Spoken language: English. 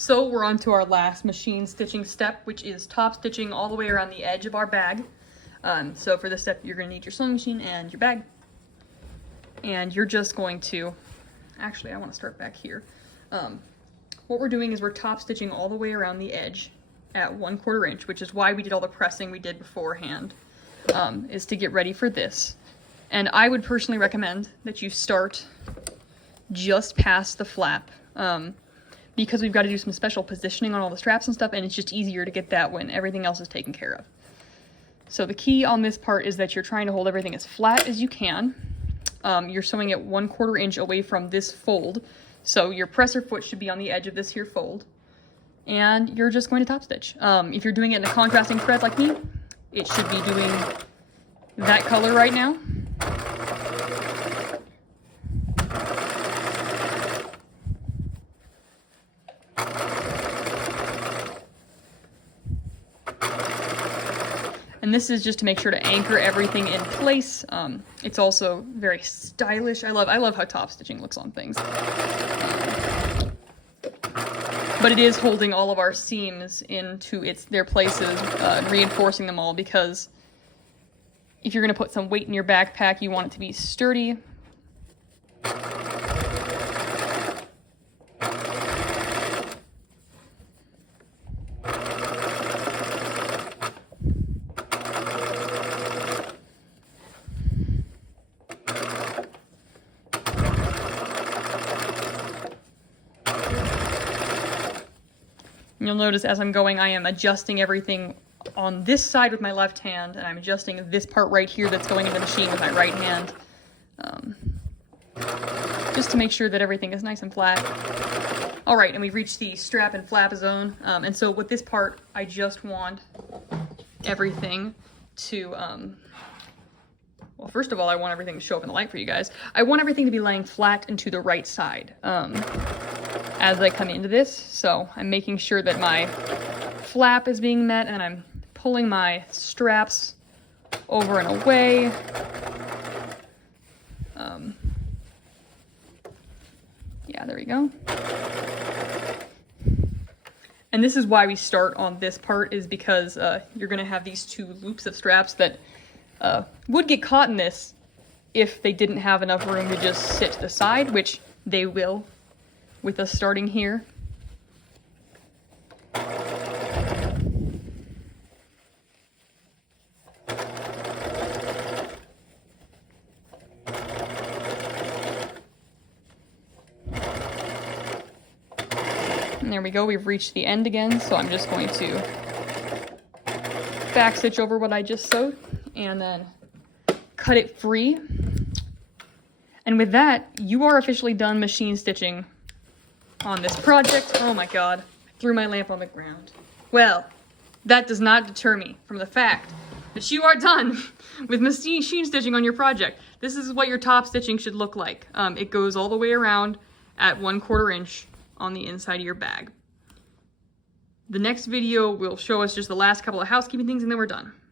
So we're on to our last machine stitching step, which is top stitching all the way around the edge of our bag. So for this step, you're going to need your sewing machine and your bag. And you're just going to, actually I want to start back here. What we're doing is we're top stitching all the way around the edge at 1/4 inch, which is why we did all the pressing we did beforehand, is to get ready for this. And I would personally recommend that you start just past the flap, because we've got to do some special positioning on all the straps and stuff, and it's just easier to get that when everything else is taken care of. So the key on this part is that you're trying to hold everything as flat as you can. You're sewing at 1/4 inch away from this fold, so your presser foot should be on the edge of this here fold, and you're just going to top stitch. If you're doing it in a contrasting thread like me, it should be doing that color right now. And this is just to make sure to anchor everything in place. It's also very stylish. I love how top stitching looks on things. But it is holding all of our seams into their places, reinforcing them all, because if you're going to put some weight in your backpack, you want it to be sturdy. You'll notice as I'm going, I am adjusting everything on this side with my left hand, and I'm adjusting this part right here that's going in the machine with my right hand, just to make sure that everything is nice and flat. All right, and we've reached the strap and flap zone, and so with this part, I just want everything to, well, first of all, I want everything to show up in the light for you guys. I want everything to be laying flat and to the right side as I come into this. So I'm making sure that my flap is being met, and I'm pulling my straps over and away. Yeah, there we go. And this is why we start on this part, is because you're gonna have these two loops of straps that would get caught in this if they didn't have enough room to just sit to the side, which they will with us starting here. And there we go, we've reached the end again, so I'm just going to back stitch over what I just sewed and then cut it free. And with that, you are officially done machine stitching on this project. Oh my god, I threw my lamp on the ground. Well, that does not deter me from the fact that you are done with machine stitching on your project. This is what your top stitching should look like. It goes all the way around at 1/4 inch on the inside of your bag. The next video will show us just the last couple of housekeeping things, and then we're done.